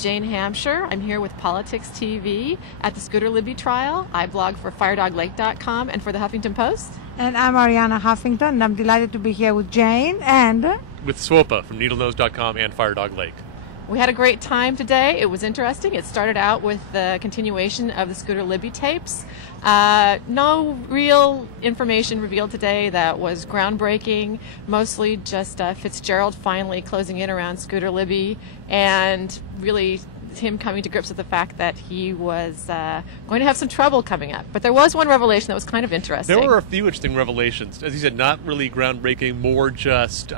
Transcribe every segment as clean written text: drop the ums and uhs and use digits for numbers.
Jane Hampshire. I'm here with Politics TV at the Scooter Libby trial. I blog for FireDogLake.com and for the Huffington Post. And I'm Arianna Huffington, and I'm delighted to be here with Jane and... with Swopa from NeedleNose.com and FireDog Lake. We had a great time today. It was interesting. It started out with the continuation of the Scooter Libby tapes. No real information revealed today that was groundbreaking, mostly just Fitzgerald finally closing in around Scooter Libby and really him coming to grips with the fact that he was going to have some trouble coming up. But there was one revelation that was kind of interesting. There were a few interesting revelations. As you said, not really groundbreaking, more just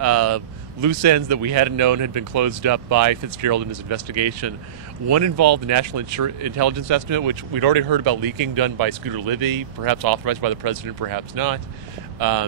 loose ends that we hadn't known had been closed up by Fitzgerald in his investigation. One involved the National Intelligence Estimate, which we'd already heard about leaking, done by Scooter Libby, perhaps authorized by the president, perhaps not,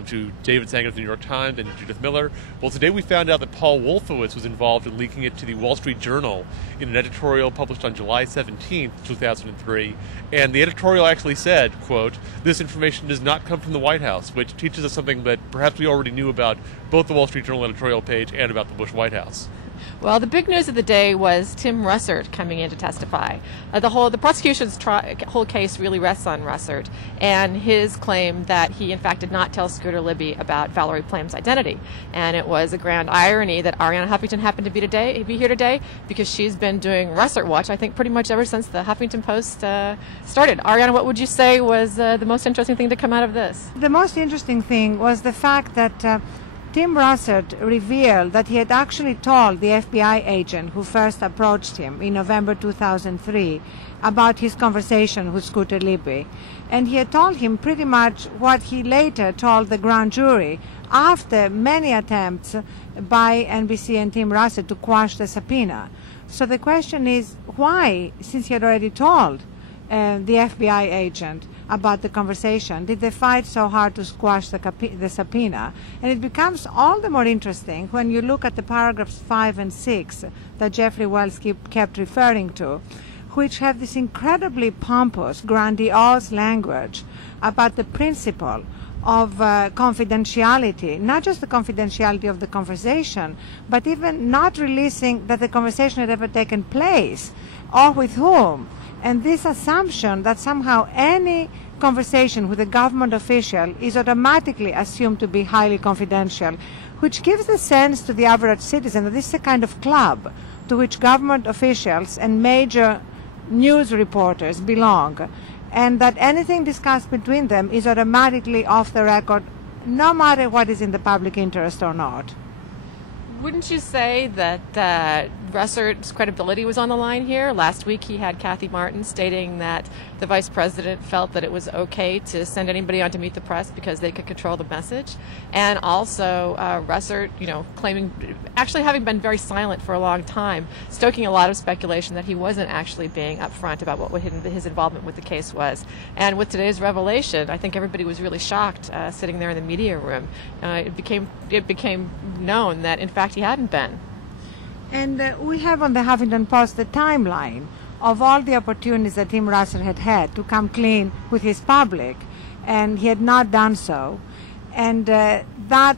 to David Sanger of the New York Times and Judith Miller. Well, today we found out that Paul Wolfowitz was involved in leaking it to the Wall Street Journal in an editorial published on July 17, 2003. And the editorial actually said, quote, "This information does not come from the White House," which teaches us something that perhaps we already knew about both the Wall Street Journal editorial page and about the Bush White House. Well, the big news of the day was Tim Russert coming in to testify. The prosecution's whole case really rests on Russert and his claim that he, in fact, did not tell Scooter Libby about Valerie Plame's identity. And it was a grand irony that Arianna Huffington happened to be here today because she's been doing Russert Watch, I think, pretty much ever since the Huffington Post started. Arianna, what would you say was the most interesting thing to come out of this? The most interesting thing was the fact that Tim Russert revealed that he had actually told the FBI agent who first approached him in November 2003 about his conversation with Scooter Libby. And he had told him pretty much what he later told the grand jury after many attempts by NBC and Tim Russert to quash the subpoena. So the question is, why, since he had already told the FBI agent about the conversation, did they fight so hard to squash the subpoena? And it becomes all the more interesting when you look at the paragraphs 5 and 6 that Jeffrey Wells kept referring to, which have this incredibly pompous, grandiose language about the principle of confidentiality, not just the confidentiality of the conversation, but even not releasing that the conversation had ever taken place or with whom. And this assumption that somehow any conversation with a government official is automatically assumed to be highly confidential, which gives the sense to the average citizen that this is a kind of club to which government officials and major news reporters belong, and that anything discussed between them is automatically off the record, no matter what is in the public interest or not. Wouldn't you say that Russert's credibility was on the line here? Last week he had Kathy Martin stating that the vice president felt that it was okay to send anybody on to meet the press because they could control the message. And also Russert, claiming, actually having been very silent for a long time, stoking a lot of speculation that he wasn't actually being upfront about what his involvement with the case was. And with today's revelation, I think everybody was really shocked sitting there in the media room. It became known that, in fact, he hadn't been. And we have on the Huffington Post the timeline of all the opportunities that Tim Russert had to come clean with his public, and he had not done so. And that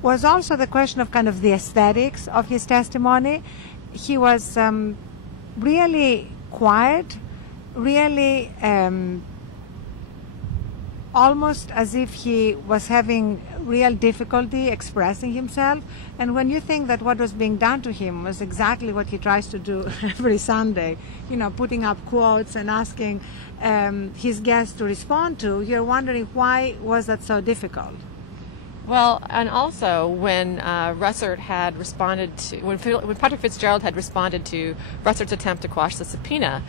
was also the question of kind of the aesthetics of his testimony. He was really quiet, really almost as if he was having real difficulty expressing himself. And when you think that what was being done to him was exactly what he tries to do every Sunday, putting up quotes and asking his guests to respond to, you're wondering why was that so difficult? Well, and also when Russert had responded to, when Patrick Fitzgerald had responded to Russert's attempt to quash the subpoena,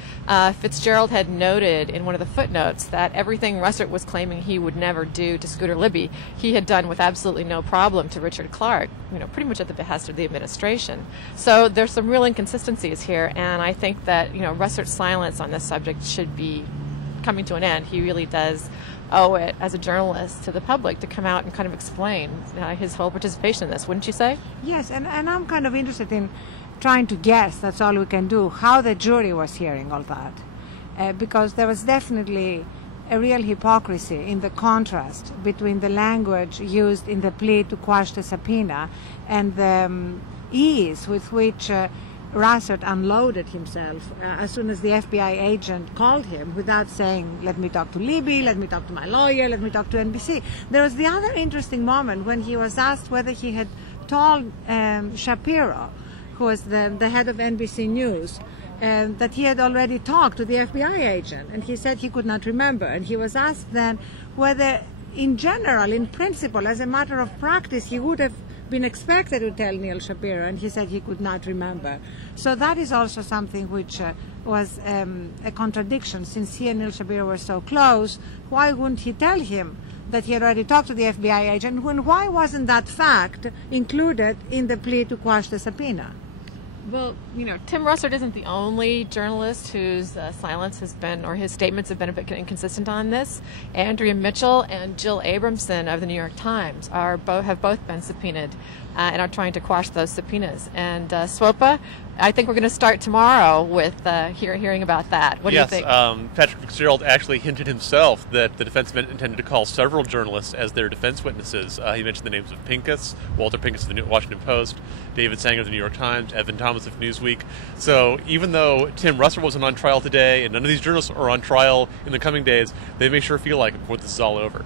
Fitzgerald had noted in one of the footnotes that everything Russert was claiming he would never do to Scooter Libby, he had done with absolutely no problem to Richard Clark, pretty much at the behest of the administration. So there's some real inconsistencies here, and I think that, Russert's silence on this subject should be coming to an end. He really does owe it as a journalist to the public to come out and kind of explain his whole participation in this, wouldn't you say? Yes, and I'm kind of interested in trying to guess, that's all we can do, how the jury was hearing all that. Because there was definitely a real hypocrisy in the contrast between the language used in the plea to quash the subpoena and the ease with which Russert unloaded himself as soon as the FBI agent called him without saying, let me talk to Libby, let me talk to my lawyer, let me talk to NBC. There was the other interesting moment when he was asked whether he had told Shapiro, who was the head of NBC News, that he had already talked to the FBI agent, and he said he could not remember. And he was asked then whether, in general, in principle, as a matter of practice, he would have been expected to tell Neil Shapiro, and he said he could not remember. So that is also something which was a contradiction. Since he and Neil Shapiro were so close, why wouldn't he tell him that he had already talked to the FBI agent, and why wasn't that fact included in the plea to quash the subpoena? Well, Tim Russert isn't the only journalist whose silence has been, or his statements have been a bit inconsistent on this. Andrea Mitchell and Jill Abramson of the New York Times have both been subpoenaed and are trying to quash those subpoenas. And Swopa, I think we're going to start tomorrow with hearing about that. What do you think? Patrick Fitzgerald actually hinted himself that the defense intended to call several journalists as their defense witnesses. He mentioned the names of Pincus, Walter Pincus of the Washington Post, David Sanger of the New York Times, Evan Thomas of Newsweek. So even though Tim Russert wasn't on trial today, and none of these journalists are on trial in the coming days, they may sure feel like it before this is all over.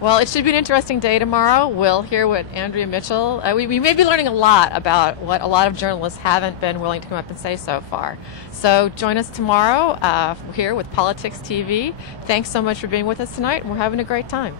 Well, it should be an interesting day tomorrow. We'll hear what Andrea Mitchell, we may be learning a lot about what a lot of journalists haven't been willing to come up and say so far. So join us tomorrow here with Politics TV. Thanks so much for being with us tonight, and we're having a great time.